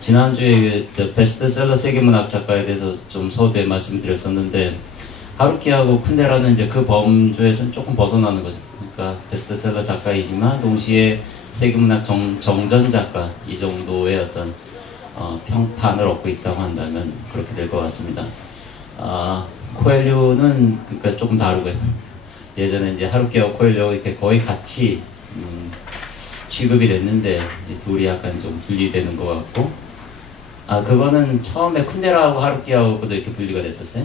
지난주에 베스트셀러 세계문학 작가에 대해서 좀 서두에 말씀드렸었는데, 하루키하고 쿤데라는 이제 그 범주에서는 조금 벗어나는 거죠. 그러니까 베스트셀러 작가이지만 동시에 세계문학 정전 작가, 이 정도의 어떤 평판을 얻고 있다고 한다면 그렇게 될 것 같습니다. 코엘료는 그러니까 조금 다르고요. 예전에 이제 하루키하고 코엘료 이렇게 거의 같이 취급이 됐는데 둘이 약간 좀 분리되는 것 같고, 그거는 처음에 쿤데라하고 하루키하고도 이렇게 분리가 됐었어요.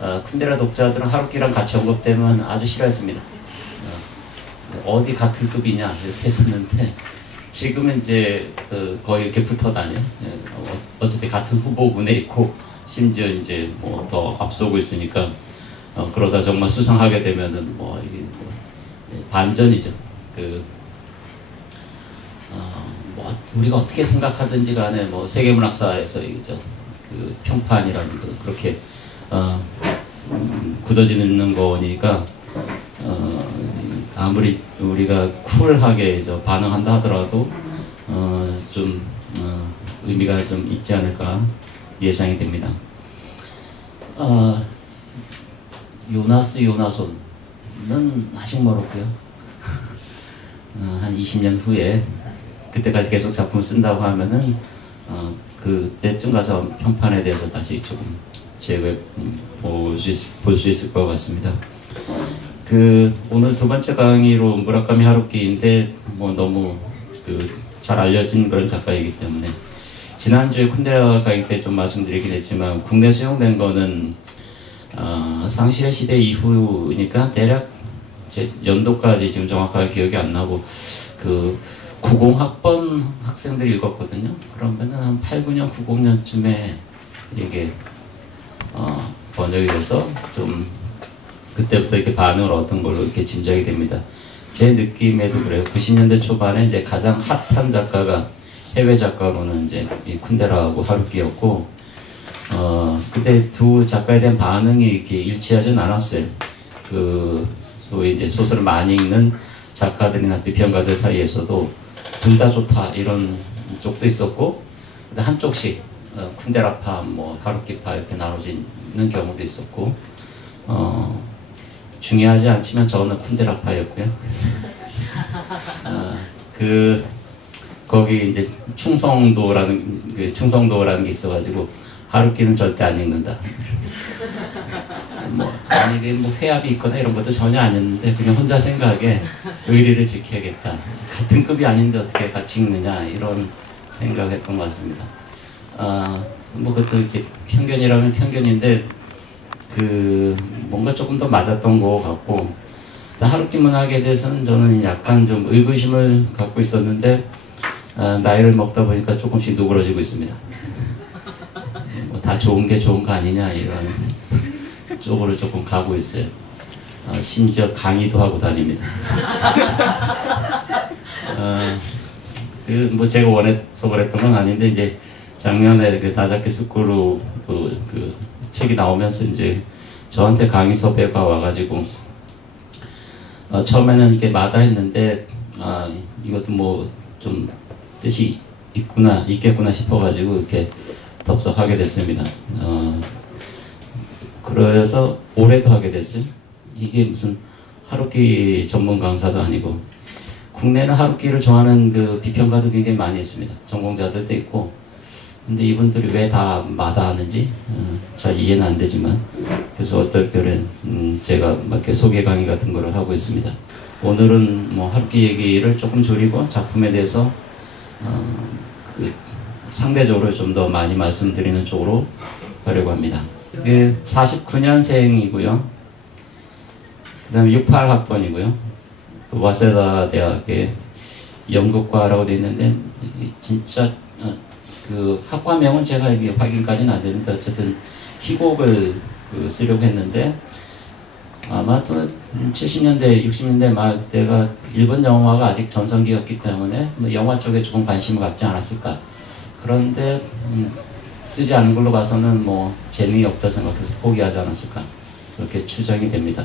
쿤데라 독자들은 하루키랑 같이 언급되면 아주 싫어했습니다. 어디 같은 급이냐 이렇게 했었는데, 지금은 이제 거의 이렇게 붙어 다녀. 어차피 같은 후보군에 있고 심지어 이제 뭐 더 앞서고 있으니까, 그러다 정말 수상하게 되면은 뭐 이게 반전이죠. 뭐 우리가 어떻게 생각하든지 간에 뭐 세계문학사에서 이죠 그 평판이라는 거 그렇게 굳어지는 거니까, 아무리 우리가 쿨하게 반응한다 하더라도 좀 의미가 좀 있지 않을까 예상이 됩니다. 요나손은 아직 멀었고요. 한 20년 후에 그때까지 계속 작품을 쓴다고 하면은 그때쯤 가서 평판에 대해서 다시 조금 제가 볼 수 있을 것 같습니다. 오늘 두 번째 강의로 무라카미 하루키인데 뭐 너무 잘 알려진 그런 작가이기 때문에, 지난주에 쿤데라 강의 때 좀 말씀드리긴 했지만 국내 수용된 거는 상실의 시대 이후니까 대략 제 연도까지 지금 정확하게 기억이 안 나고 90학번 학생들이 읽었거든요. 그러면은 한 8, 9년, 90년쯤에 이게 번역이 돼서 좀 그때부터 이렇게 반응을 얻은 걸로 이렇게 짐작이 됩니다. 제 느낌에도 그래요. 90년대 초반에 이제 가장 핫한 작가가 해외 작가로는 이제 이 쿤데라하고 하루키였고, 그때 두 작가에 대한 반응이 이렇게 일치하진 않았어요. 소위 이제 소설을 많이 읽는 작가들이나 비평가들 사이에서도 둘 다 좋다 이런 쪽도 있었고, 한쪽씩 쿤데라파, 뭐 하루키파 이렇게 나눠지는 경우도 있었고, 중요하지 않지만 저는 쿤데라파였고요. 거기 이제 충성도라는 게 있어가지고 하루키는 절대 안 읽는다. 이게 회합이 있거나 이런 것도 전혀 아니었는데 그냥 혼자 생각에 의리를 지켜야겠다. 같은 급이 아닌데 어떻게 같이 읽느냐 이런 생각을 했던 것 같습니다. 그것도 이렇게 편견이라면 편견인데 뭔가 조금 더 맞았던 것 같고, 하루키 문학에 대해서는 저는 약간 좀 의구심을 갖고 있었는데 나이를 먹다 보니까 조금씩 누그러지고 있습니다. 다 좋은 게 좋은 거 아니냐 이런 쪽으로 조금 가고 있어요. 심지어 강의도 하고 다닙니다. 제가 원해서 그랬던 건 아닌데, 이제 작년에 나자키 스쿠루 책이 나오면서 이제 저한테 강의 섭외가 와가지고, 처음에는 이렇게 마다했는데, 이것도 뭐 좀 뜻이 있겠구나 싶어가지고 이렇게 덥석하게 됐습니다. 그래서 올해도 하게 됐어요. 이게 무슨 하루키 전문 강사도 아니고, 국내는 하루키를 좋아하는 비평가도 굉장히 많이 있습니다. 전공자들도 있고. 근데 이분들이 왜 다 마다하는지 잘 이해는 안 되지만, 그래서 어떨 때는 제가 막 이렇게 소개 강의 같은 거를 하고 있습니다. 오늘은 뭐 하루키 얘기를 조금 줄이고 작품에 대해서 상대적으로 좀 더 많이 말씀드리는 쪽으로 하려고 합니다. 49년생이고요. 그 다음에 68학번이고요. 와세다 대학의 연극과라고 되어 있는데, 진짜 학과명은 제가 이게 확인까지는 안 되는데, 어쨌든 희곡을 쓰려고 했는데, 아마 또 70년대, 60년대 말 때가 일본 영화가 아직 전성기였기 때문에 영화 쪽에 조금 관심을 갖지 않았을까. 그런데 쓰지 않은 걸로 봐서는 뭐 재능이 없다 생각해서 포기하지 않았을까, 그렇게 추정이 됩니다.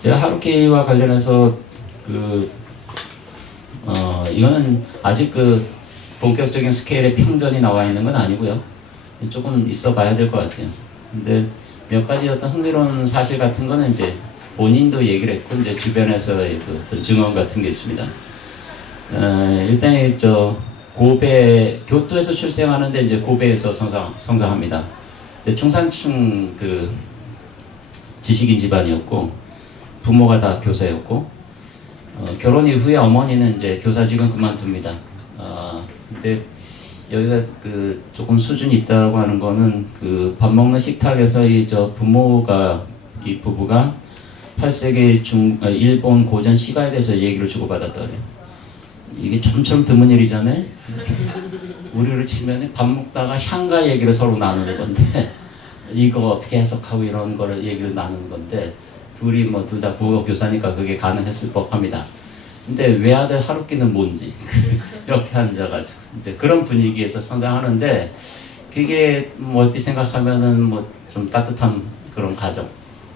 제가 하루키와 관련해서 이거는 아직 그 본격적인 스케일의 평전이 나와 있는 건 아니고요. 조금 있어 봐야 될 것 같아요. 근데 몇 가지 어떤 흥미로운 사실 같은 거는 이제 본인도 얘기를 했고, 이제 주변에서의 그 어떤 증언 같은 게 있습니다. 일단 고베, 교토에서 출생하는데 이제 고베에서 성장합니다. 중산층 그 지식인 집안이었고, 부모가 다 교사였고, 결혼 이후에 어머니는 이제 교사직은 그만둡니다. 근데 여기가 그 조금 수준이 있다고 하는 거는 그 밥 먹는 식탁에서 이 부부가 8세기 일본 고전 시가에 대해서 얘기를 주고받았다 그래요. 이게 좀처럼 드문 일이잖아요. 우리를 치면 밥 먹다가 향가 얘기를 서로 나누는 건데, 이거 어떻게 해석하고 이런 거를 얘기를 나누는 건데, 둘이 뭐 둘 다 국어 교사니까 그게 가능했을 법합니다. 근데 외아들 하루키는 뭔지 이렇게 앉아가지고 이제 그런 분위기에서 성장하는데, 그게 얼핏 생각하면은 뭐 좀 따뜻한 그런 가정,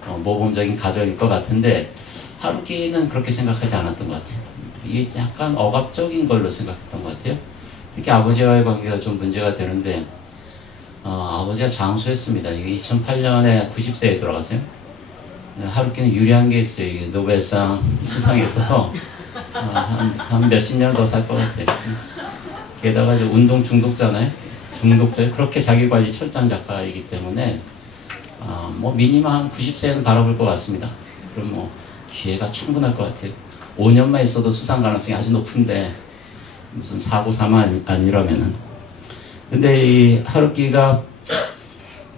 모범적인 가정일 것 같은데, 하루키는 그렇게 생각하지 않았던 것 같아요. 이게 약간 억압적인 걸로 생각했던 것 같아요. 특히 아버지와의 관계가 좀 문제가 되는데, 아버지가 장수했습니다. 이게 2008년에 90세에 돌아가세요. 하루키는 유리한 게 있어요. 이게 노벨상 수상했어서 한 몇십 년 더 살 것 같아요. 게다가 이제 운동 중독자잖아요. 그렇게 자기 관리 철저한 작가이기 때문에 뭐 미니멈 한 90세는 바라볼 것 같습니다. 그럼 뭐 기회가 충분할 것 같아요. 5년만 있어도 수상 가능성이 아주 높은데, 무슨 사고 사만 아니라면은. 근데 이 하루키가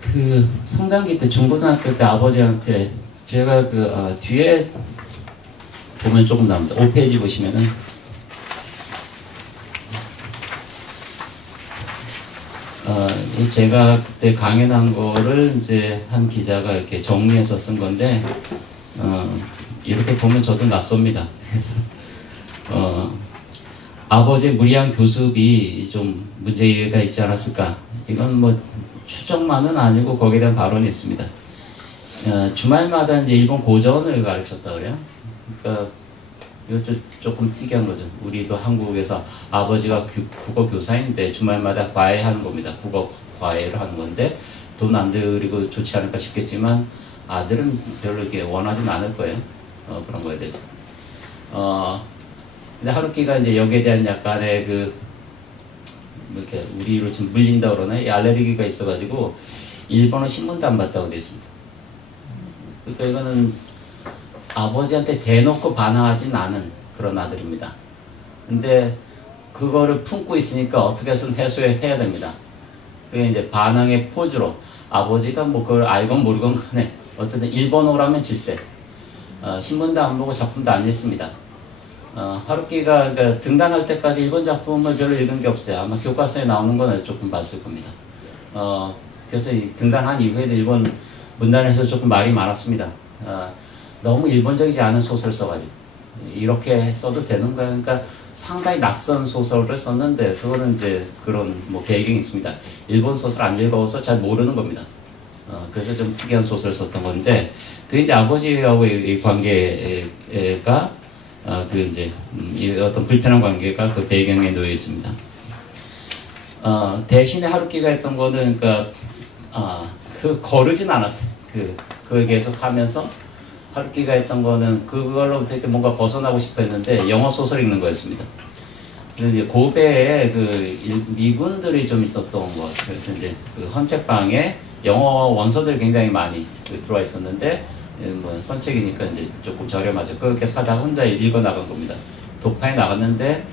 그 성장기 때, 중고등학교 때 아버지한테, 제가 그 뒤에 보면 조금 나옵니다. 5페이지 보시면은 제가 그때 강연한 거를 이제 한 기자가 이렇게 정리해서 쓴 건데, 이렇게 보면 저도 낯섭니다. 그래서 아버지의 무리한 교습이 좀 문제가 있지 않았을까. 이건 뭐 추정만은 아니고 거기에 대한 발언이 있습니다. 주말마다 이제 일본 고전을 가르쳤다 그래요. 그러니까 이것도 조금 특이한 거죠. 우리도 한국에서 아버지가 국어 교사인데 주말마다 과외하는 겁니다. 국어 과외를 하는 건데 돈 안 들이고 좋지 않을까 싶겠지만, 아들은 별로 이렇게 원하진 않을 거예요. 그런 거에 대해서. 근데 하루키가 이제 여기에 대한 약간의 이렇게 우리로 좀 물린다 그러나, 이 알레르기가 있어가지고 일본어 신문도 안 봤다고 되어 있습니다. 그러니까 이거는 아버지한테 대놓고 반항하진 않은 그런 아들입니다. 근데 그거를 품고 있으니까 어떻게 해서든 해소해야 됩니다. 그게 이제 반항의 포즈로, 아버지가 뭐 그걸 알건 모르건 간에 어쨌든 일본어라면 질색. 신문도 안 보고 작품도 안 읽습니다. 하루키가 그러니까 등단할 때까지 일본 작품을 별로 읽은 게 없어요. 아마 교과서에 나오는 건 조금 봤을 겁니다. 그래서 등단한 이후에도 일본 문단에서 조금 말이 많았습니다. 너무 일본적이지 않은 소설을 써가지고 이렇게 써도 되는가. 그러니까 상당히 낯선 소설을 썼는데, 그거는 이제 그런 뭐 배경이 있습니다. 일본 소설 안 읽어서 잘 모르는 겁니다. 그래서 좀 특이한 소설을 썼던 건데, 그게 이제 아버지하고의 관계가 이 어떤 불편한 관계가 그 배경에 놓여 있습니다. 대신에 하루키가 했던 거는, 그러니까 거르진 않았어요. 그걸 계속 하면서 하루키가 했던 거는 그걸로부터 이렇게 뭔가 벗어나고 싶어 했는데, 영어 소설 읽는 거였습니다. 그래서 이제 고베에 미군들이 좀 있었던 것 같아요. 그래서 이제 그 헌책방에 영어 원서들이 굉장히 많이 들어와 있었는데, 뭐 헌책이니까 이제 조금 저렴하죠. 그렇게 사다가 혼자 읽어 나간 겁니다. 독파에 나갔는데,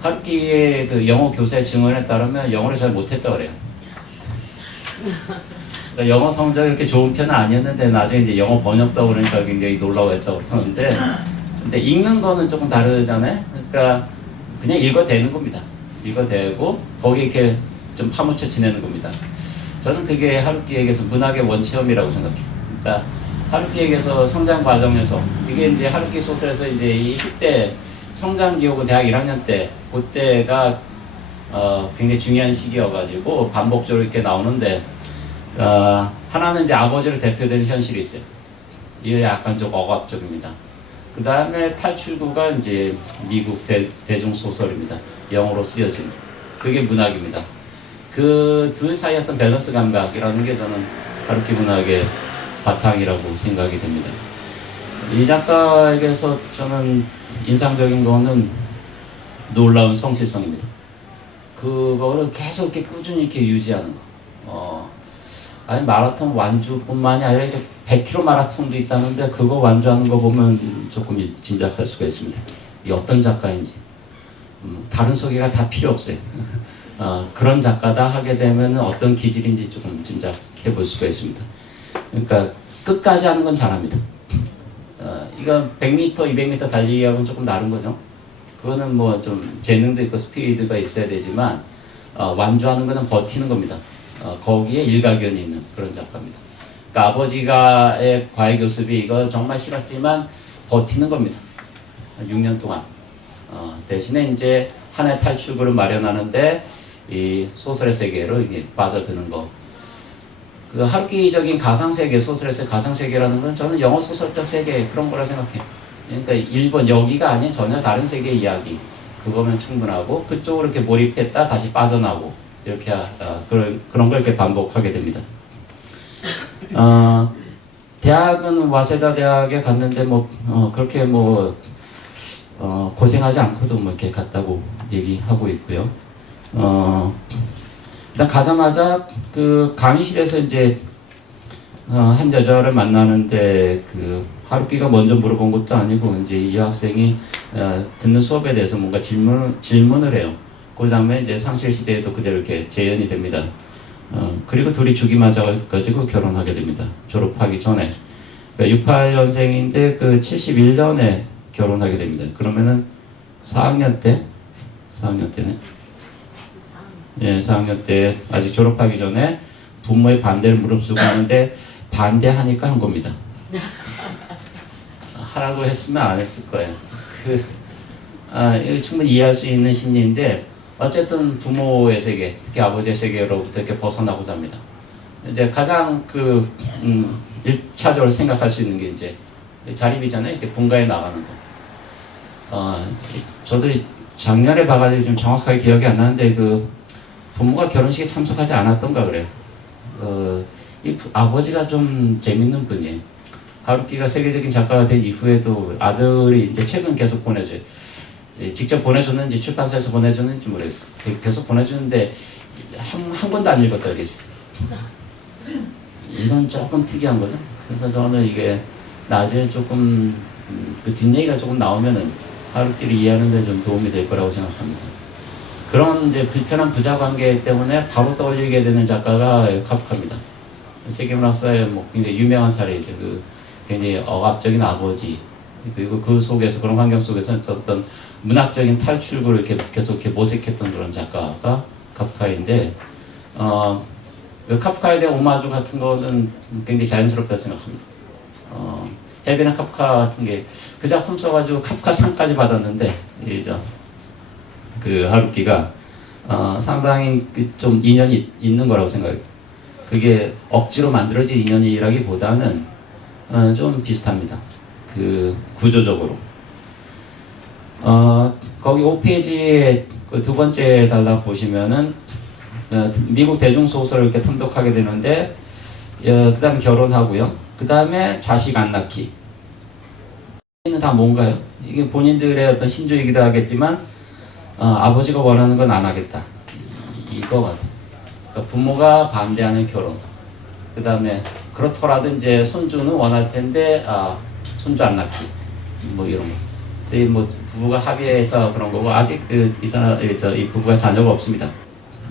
하루키의 그 영어 교사의 증언에 따르면 영어를 잘 못했다 그래요. 그러니까 영어 성적이 이렇게 좋은 편은 아니었는데, 나중에 이제 영어 번역도 그러니까 굉장히 놀라워했다고 그러는데, 근데 읽는 거는 조금 다르잖아요. 그러니까 그냥 읽어대는 겁니다. 읽어대고 거기 이렇게 좀 파묻혀 지내는 겁니다. 저는 그게 하루키에게서 문학의 원체험이라고 생각해요. 그러니까 하루키에게서 성장 과정에서, 이게 이제 하루키 소설에서 이제 20대 성장 기호고 대학 1학년 때, 그때가 굉장히 중요한 시기여가지고 반복적으로 이렇게 나오는데, 하나는 이제 아버지를 대표되는 현실이 있어요. 이게 약간 좀 억압적입니다. 그 다음에 탈출구가 이제 미국 대중 소설입니다. 영어로 쓰여진 그게 문학입니다. 그 둘 사이 어떤 밸런스 감각이라는 게 저는 하루키 문학의 바탕이라고 생각이 됩니다. 이 작가에게서 저는 인상적인 거는 놀라운 성실성입니다. 그거를 계속 이렇게 꾸준히 이렇게 유지하는 거. 아니 마라톤 완주뿐만이 아니라 이렇게 100km 마라톤도 있다는데 그거 완주하는 거 보면 조금 짐작할 수가 있습니다. 이 어떤 작가인지. 다른 소개가 다 필요 없어요. 그런 작가다 하게 되면 어떤 기질인지 조금 짐작해 볼 수가 있습니다. 그러니까 끝까지 하는 건 잘합니다. 이건 100m, 200m 달리기하고는 조금 다른 거죠. 그거는 뭐 좀 재능도 있고 스피드가 있어야 되지만 완주하는 거는 버티는 겁니다. 거기에 일가견이 있는 그런 작가입니다. 그러니까 아버지가의 과외 교습이 이거 정말 싫었지만 버티는 겁니다. 6년 동안. 대신에 이제 하나의 탈출구를 마련하는데 이 소설의 세계로 이게 빠져드는 거. 그 하루키적인 가상세계, 소설에서 가상세계라는 건 저는 영어 소설적 세계 그런 거라 생각해요. 그러니까 일본 여기가 아닌 전혀 다른 세계 이야기. 그거면 충분하고 그쪽으로 이렇게 몰입했다 다시 빠져나오고 이렇게 그런 걸 이렇게 반복하게 됩니다. 대학은 와세다 대학에 갔는데 뭐 그렇게 뭐 고생하지 않고도 뭐 이렇게 갔다고 얘기하고 있고요. 일단 가자마자 그 강의실에서 이제 한 여자를 만나는데 그 하루키가 먼저 물어본 것도 아니고 이제 이 학생이 듣는 수업에 대해서 뭔가 질문을 해요. 그 장면에 이제 상실 시대에도 그대로 이렇게 재현이 됩니다. 그리고 둘이 죽이 맞아가지고 결혼하게 됩니다. 졸업하기 전에. 그러니까 68년생인데 그 71년에 결혼하게 됩니다. 그러면은 4학년 때네. 예, 4학년 때 아직 졸업하기 전에 부모의 반대를 무릅쓰고 하는데 반대하니까 한 겁니다. 하라고 했으면 안 했을 거예요. 이거 충분히 이해할 수 있는 심리인데 어쨌든 부모의 세계, 특히 아버지의 세계로부터 이렇게 벗어나고자 합니다. 이제 가장 1차적으로 생각할 수 있는 게 이제 자립이잖아요. 이렇게 분가에 나가는 거. 저도 작년에 봐가지고 좀 정확하게 기억이 안 나는데 부모가 결혼식에 참석하지 않았던가 그래요. 아버지가 좀 재밌는 분이에요. 하루키가 세계적인 작가가 된 이후에도 아들이 이제 책은 계속 보내줘요. 직접 보내줬는지 출판사에서 보내줬는지 모르겠어. 계속 보내주는데 한 권도 안 읽었다 그랬어요. 이건 조금 특이한 거죠. 그래서 저는 이게 나중에 조금 그 뒷얘기가 조금 나오면은 하루키를 이해하는 데 좀 도움이 될 거라고 생각합니다. 그런 이제 불편한 부자 관계 때문에 바로 떠올리게 되는 작가가 카프카입니다. 세계문학사의 뭐 굉장히 유명한 사례이죠. 굉장히 억압적인 아버지, 그리고 그 속에서, 그런 환경 속에서 어떤 문학적인 탈출구를 이렇게 계속 이렇게 모색했던 그런 작가가 카프카인데, 카프카에 대한 오마주 같은 거는 굉장히 자연스럽다고 생각합니다. 헤비나 카프카 같은 게 그 작품 써가지고 카프카상까지 받았는데, 하루키가 상당히 좀 인연이 있는 거라고 생각해요. 그게 억지로 만들어진 인연이라기보다는 좀 비슷합니다. 구조적으로. 거기 5페이지에 그 두 번째 단락 보시면은 미국 대중소설을 이렇게 탐독하게 되는데 그 다음에 결혼하고요. 그 다음에 자식 안 낳기. 이는 다 뭔가요? 이게 본인들의 어떤 신조이기도 하겠지만 아버지가 원하는 건 안 하겠다. 이거 같아요. 그러니까 부모가 반대하는 결혼. 그 다음에 그렇더라도 이제 손주는 원할 텐데 손주 안 낳기. 뭐 이런 거. 뭐 부부가 합의해서 그런 거고 아직 이 부부가 자녀가 없습니다.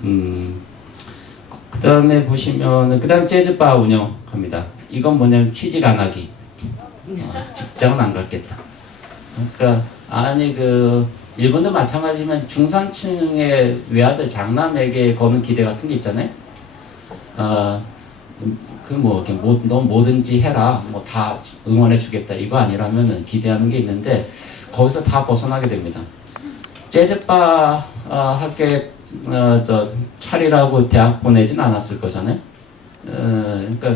그 다음에 보시면은 그 다음 재즈바 운영합니다. 이건 뭐냐면 취직 안 하기. 직장은 안 갖겠다. 그러니까 일본도 마찬가지지만 중산층의 외아들 장남에게 거는 기대 같은 게 있잖아요. 넌 뭐든지 해라. 뭐 다 응원해 주겠다. 이거 아니라면은 기대하는 게 있는데 거기서 다 벗어나게 됩니다. 재즈바 학교에 차리라고 대학 보내진 않았을 거잖아요. 그러니까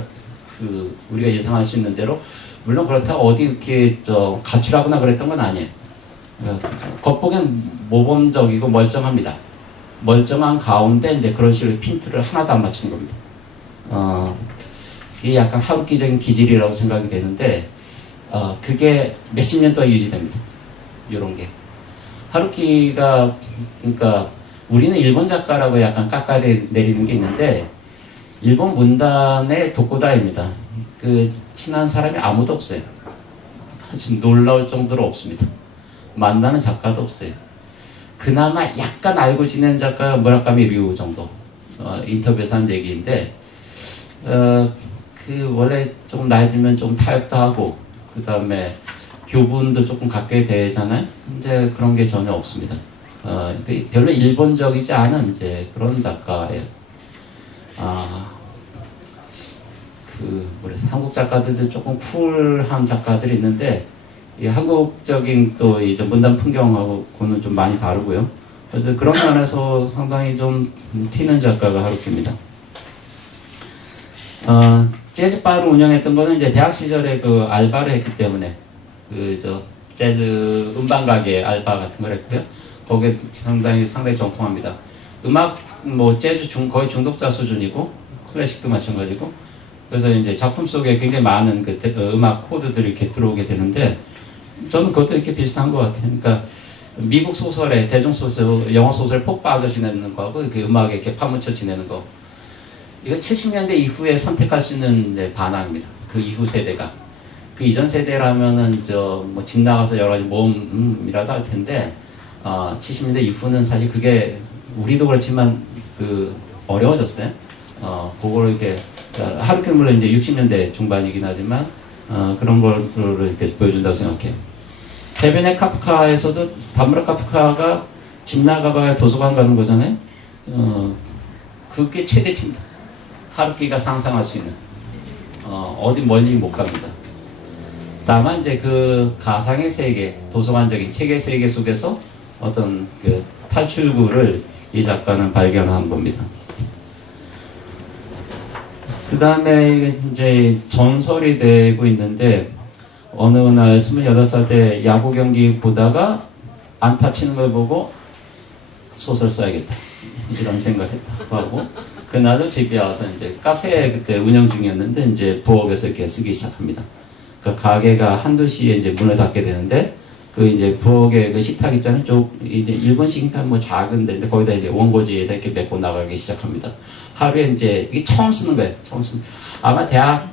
우리가 예상할 수 있는 대로 물론 그렇다고 어디 이렇게 가출하거나 그랬던 건 아니에요. 겉보기엔 모범적이고 멀쩡합니다. 멀쩡한 가운데 이제 그런 식으로 핀트를 하나도 안 맞추는 겁니다. 그게 약간 하루키적인 기질이라고 생각이 되는데, 그게 몇십 년 동안 유지됩니다. 이런 게. 하루키가, 그러니까, 우리는 일본 작가라고 약간 깎아내리는 게 있는데, 일본 문단의 독고다입니다. 친한 사람이 아무도 없어요. 아주 놀라울 정도로 없습니다. 만나는 작가도 없어요. 그나마 약간 알고 지낸 작가가 무라카미 류 정도. 인터뷰에서 한 얘기인데, 원래 조금 나이 들면 좀 타협도 하고, 그 다음에 교분도 조금 갖게 되잖아요. 근데 그런 게 전혀 없습니다. 별로 일본적이지 않은 이제 그런 작가예요. 한국 작가들도 조금 쿨한 작가들이 있는데, 이 한국적인 또 이제 문단 풍경하고는 좀 많이 다르고요. 그래서 그런 면에서 상당히 좀 튀는 작가가 하루키입니다. 재즈바를 운영했던 거는 이제 대학 시절에 그 알바를 했기 때문에 재즈 음반 가게 알바 같은 걸 했고요. 거기에 상당히 정통합니다. 음악 재즈 거의 중독자 수준이고 클래식도 마찬가지고. 그래서 이제 작품 속에 굉장히 많은 음악 코드들이 이렇게 들어오게 되는데, 저는 그것도 이렇게 비슷한 것 같아요. 그러니까 미국 소설에 대중 소설, 영어 소설 폭 빠져 지내는 거하고 그 음악에 이렇게 파묻혀 지내는 거. 이거 70년대 이후에 선택할 수 있는 반항입니다. 그 이후 세대가. 그 이전 세대라면은 집 나가서 여러 가지 모험이라도 할 텐데, 70년대 이후는 사실 그게 우리도 그렇지만 어려워졌어요. 그걸 이렇게 하루키는 물론 이제 60년대 중반이긴 하지만 그런 걸 이렇게 보여준다고 생각해요. 해변의 카프카에서도 다무라 카프카가 집 나가봐야 도서관 가는 거잖아요. 그게 최대치입니다. 하루키가 상상할 수 있는 어디 멀리 못 갑니다. 다만 이제 그 가상의 세계, 도서관적인 책의 세계 속에서 어떤 그 탈출구를 이 작가는 발견한 겁니다. 그 다음에 이제 전설이 되고 있는데, 어느 날 28살 때 야구 경기 보다가 안타 치는 걸 보고 소설 써야겠다 이런 생각을 했다고 하고, 그날로 집에 와서 이제 카페 그때 운영 중이었는데 이제 부엌에서 이렇게 쓰기 시작합니다. 그 가게가 한두 시에 이제 문을 닫게 되는데, 이제 부엌에 그 식탁 있잖아요. 이제 일본식이니까 작은데, 근데 거기다 이제 원고지에다 이렇게 메고 나가기 시작합니다. 하루에 이제 이게 처음 쓰는 거예요. 아마 대학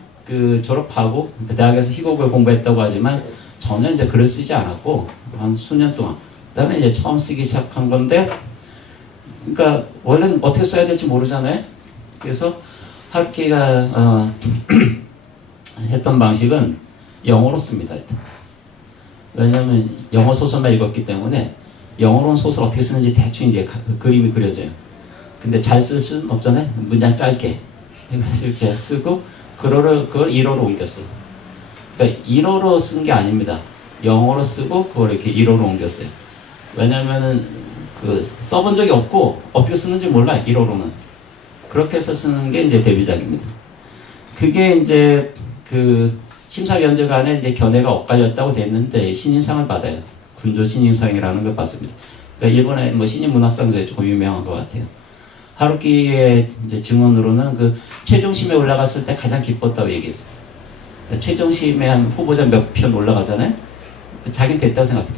졸업하고 대학에서 희곡을 공부했다고 하지만 전혀 이제 글을 쓰지 않았고 한 수년 동안. 그다음에 이제 처음 쓰기 시작한 건데, 그러니까 원래는 어떻게 써야 될지 모르잖아요. 그래서 하루키가 했던 방식은 영어로 씁니다. 일단. 왜냐하면 영어 소설만 읽었기 때문에 영어로는 소설 어떻게 쓰는지 대충 이제 그림이 그려져요. 근데 잘 쓸 수는 없잖아요. 문장 짧게. 그래서 이렇게 쓰고 그걸 1어로 옮겼어요. 그러니까 1어로 쓴 게 아닙니다. 영어로 쓰고 그걸 이렇게 1어로 옮겼어요. 왜냐면은 써본 적이 없고 어떻게 쓰는지 몰라요. 1어로는. 그렇게 해서 쓰는 게 이제 데뷔작입니다. 그게 이제 심사위원들간에 이제 견해가 엇갈렸다고 됐는데 신인상을 받아요. 군조 신인상이라는 걸 받습니다. 그러니까 일본의 신인 문학상도 조금 유명한 것 같아요. 하루키의 이제 증언으로는 최종심에 올라갔을 때 가장 기뻤다고 얘기했어요. 최종심에 한 후보자 몇 편 올라가잖아요. 자기는 됐다고 생각해요.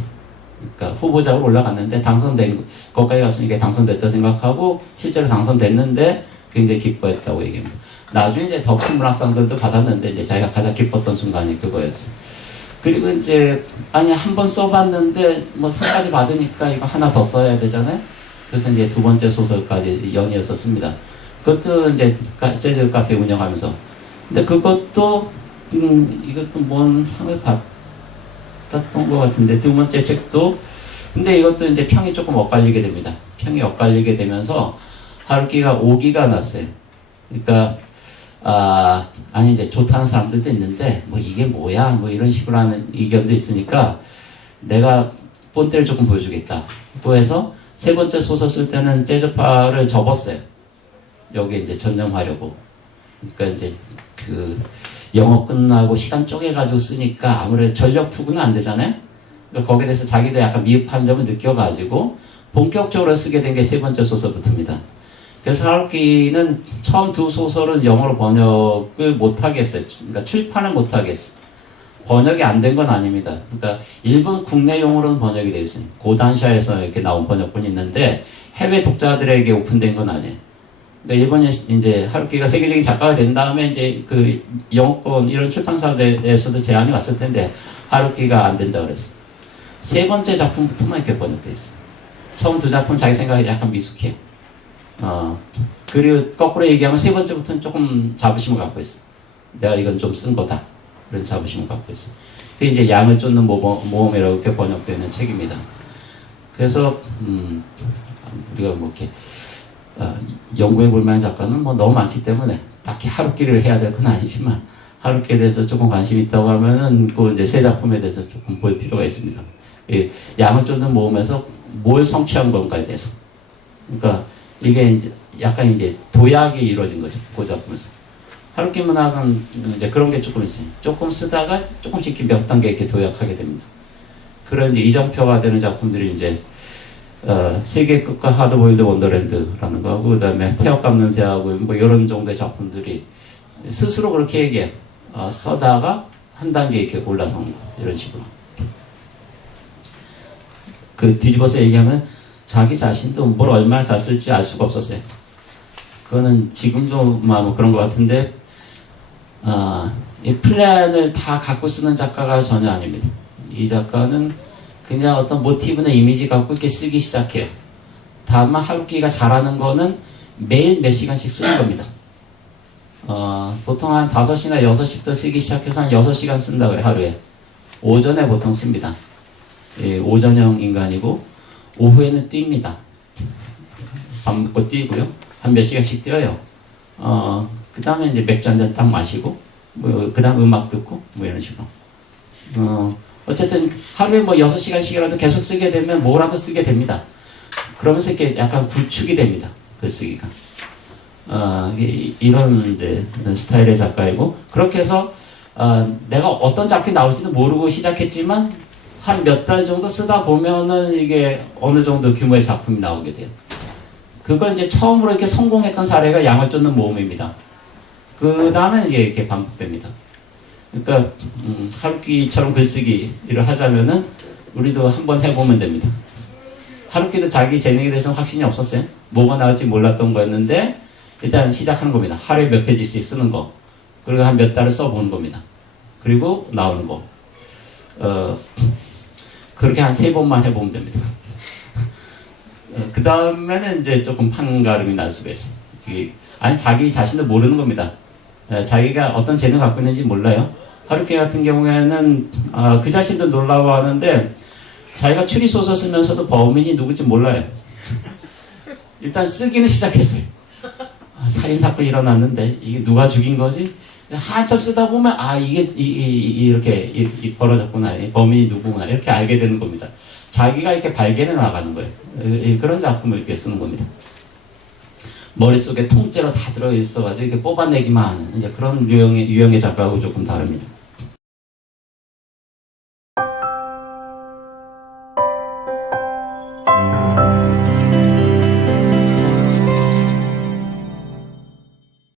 그러니까 후보자로 올라갔는데 거기까지 갔으니까 당선됐다고 생각하고 실제로 당선됐는데 굉장히 기뻐했다고 얘기합니다. 나중에 이제 더 큰 문학상들도 받았는데 이제 자기가 가장 기뻤던 순간이 그거였어요. 그리고 이제 한 번 써봤는데 상까지 받으니까 이거 하나 더 써야 되잖아요. 그래서 이제 두 번째 소설까지 연이어서 씁니다. 그것도 이제 재즈 카페 운영하면서. 근데 그것도 이것도 뭔 상을 받았던 것 같은데, 두 번째 책도. 근데 이것도 이제 평이 조금 엇갈리게 됩니다. 평이 엇갈리게 되면서 하루키가 오기가 났어요. 그러니까 이제 좋다는 사람들도 있는데 이게 뭐야 이런 식으로 하는 의견도 있으니까 내가 본때를 조금 보여주겠다. 또 해서 세 번째 소설 쓸 때는 재즈파를 접었어요. 여기에 이제 전념하려고. 그러니까 이제 영어 끝나고 시간 쪼개가지고 쓰니까 아무래도 전력 투구는 안 되잖아요. 그러니까 거기에 대해서 자기도 약간 미흡한 점을 느껴가지고 본격적으로 쓰게 된 게 세 번째 소설부터입니다. 그래서 하루키는 처음 두 소설은 영어로 번역을 못하겠어요. 그러니까 출판을 못하겠어요. 번역이 안 된 건 아닙니다. 그러니까 일본 국내용으로는 번역이 되어 있어요. 고단샤에서 이렇게 나온 번역본이 있는데 해외 독자들에게 오픈된 건 아니에요. 그러니까 일본이 이제 하루키가 세계적인 작가가 된 다음에 이제 그 영어권 이런 출판사에서도 제안이 왔을 텐데 하루키가 안 된다 그랬어요. 세 번째 작품부터만 이렇게 번역돼 있어요. 처음 두 작품 자기 생각이 약간 미숙해요. 그리고 거꾸로 얘기하면 세 번째부터는 조금 자부심을 갖고 있어요. 내가 이건 좀 쓴 거다. 그런 자부심을 갖고 있어요. 그게 이제 양을 쫓는 모험이라고 이렇게 번역되는 책입니다. 그래서 우리가 뭐 이렇게 연구해 볼 만한 작가는 뭐 너무 많기 때문에 딱히 하루키를 해야 될 건 아니지만 하루키에 대해서 조금 관심이 있다고 하면은 그 이제 세 작품에 대해서 조금 볼 필요가 있습니다. 양을 쫓는 모험에서 뭘 성취한 건가에 대해서. 그러니까 이게 이제 약간 이제 도약이 이루어진 거죠. 그 작품에서. 하루키 문학은 이제 그런 게 조금 있어요. 조금 쓰다가 조금씩 몇 단계 이렇게 도약하게 됩니다. 그런 이제 이정표가 되는 작품들이 이제 세계의 끝과 하드보일드 원더랜드라는 거하고, 그 다음에 태엽 감는 새하고 뭐 이런 정도의 작품들이 스스로 그렇게 얘기해요. 써다가 한 단계 이렇게 올라서는 거. 이런 식으로. 그 뒤집어서 얘기하면 자기 자신도 뭘 얼마나 잘 쓸지 알 수가 없었어요. 그거는 지금도 뭐 그런 것 같은데, 이 플랜을 다 갖고 쓰는 작가가 전혀 아닙니다. 이 작가는 그냥 어떤 모티브나 이미지 갖고 이렇게 쓰기 시작해요. 다만 하루키가 잘하는 거는 매일 몇 시간씩 쓰는 겁니다. 보통 한 5시나 6시부터 쓰기 시작해서 한 6시간 쓴다 그래요, 하루에. 오전에 보통 씁니다. 오전형 인간이고, 오후에는 뜁니다. 밥 먹고 뛰고요. 한 몇 시간씩 뛰어요. 그 다음에 이제 맥주 한 잔 딱 마시고, 그 다음 음악 듣고, 뭐 이런 식으로. 어쨌든 하루에 뭐 6시간씩이라도 계속 쓰게 되면 뭐라도 쓰게 됩니다. 그러면서 이렇게 약간 구축이 됩니다. 글쓰기가. 이런 이제 스타일의 작가이고, 그렇게 해서 내가 어떤 작품이 나올지도 모르고 시작했지만 한 몇 달 정도 쓰다 보면은 이게 어느 정도 규모의 작품이 나오게 돼요. 그걸 이제 처음으로 이렇게 성공했던 사례가 양을 쫓는 모험입니다. 그 다음에 이게 이렇게 반복됩니다. 그러니까 하루키처럼 글쓰기를 하자면은 우리도 한번 해보면 됩니다. 하루키도 자기 재능에 대해서는 확신이 없었어요. 뭐가 나올지 몰랐던 거였는데 일단 시작하는 겁니다. 하루에 몇 페이지씩 쓰는 거. 그리고 한 몇 달을 써보는 겁니다. 그리고 나오는 거. 그렇게 한 3번만 해보면 됩니다. 그 다음에는 이제 조금 판가름이 날 수가 있어요. 아니, 자기 자신도 모르는 겁니다. 자기가 어떤 재능을 갖고 있는지 몰라요. 하루키 같은 경우에는 그 자신도 놀라워하는데 자기가 추리소설 쓰면서도 범인이 누구지 몰라요. 일단 쓰기는 시작했어요. 살인사건이 일어났는데 이게 누가 죽인 거지? 한참 쓰다 보면 이게 이렇게 벌어졌구나. 범인이 누구구나. 이렇게 알게 되는 겁니다. 자기가 이렇게 발견해 나가는 거예요. 그런 작품을 이렇게 쓰는 겁니다. 머릿속에 통째로 다 들어있어가지고 이렇게 뽑아내기만 하는 이제 그런 유형의 작가하고 조금 다릅니다.